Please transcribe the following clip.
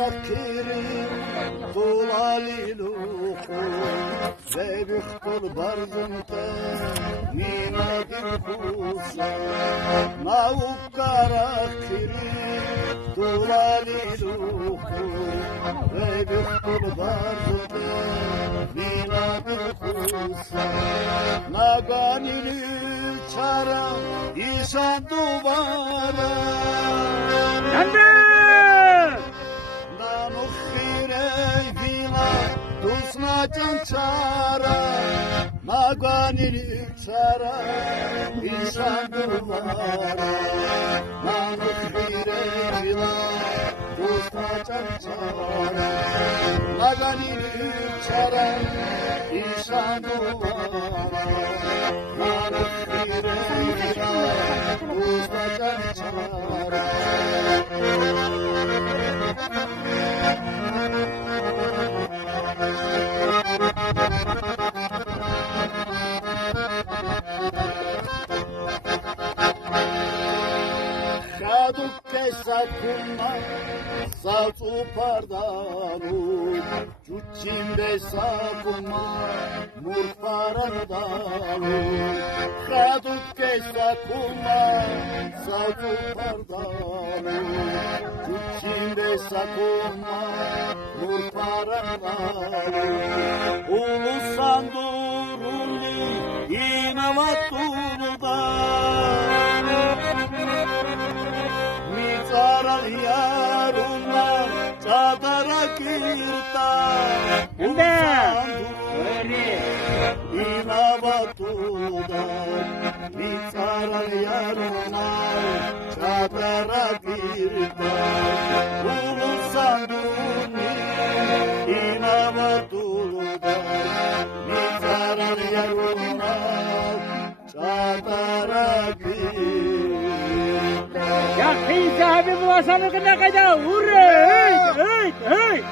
Çatarakiri Tulaliluku Zebihtul barzımte Nimedim kusa Navukkarakiri Tulaliluku Zebihtul barzımte Nimedim kusa Naganili çara İşan duvara Çara, Naganili çara, insan duvara, Namık bireyla, dostacak çara, Naganili çara, insan duvara, Namık bireyla, dostacak çara. Sakuma saltu pardanu Cucimbe sakuma murparandanu Kadukke sakuma saltu pardanu Cucimbe sakuma murparandanu Ulusan duruli inavatuludan Saral yaruna çadara kirta İnavatudan Saral yaruna çadara kirta Ulusan duni İnavatudan Saral yaruna çadara kirta Ya kıysa abi bu asanı kına kayda. Hurra! Hey! Hey! Hey!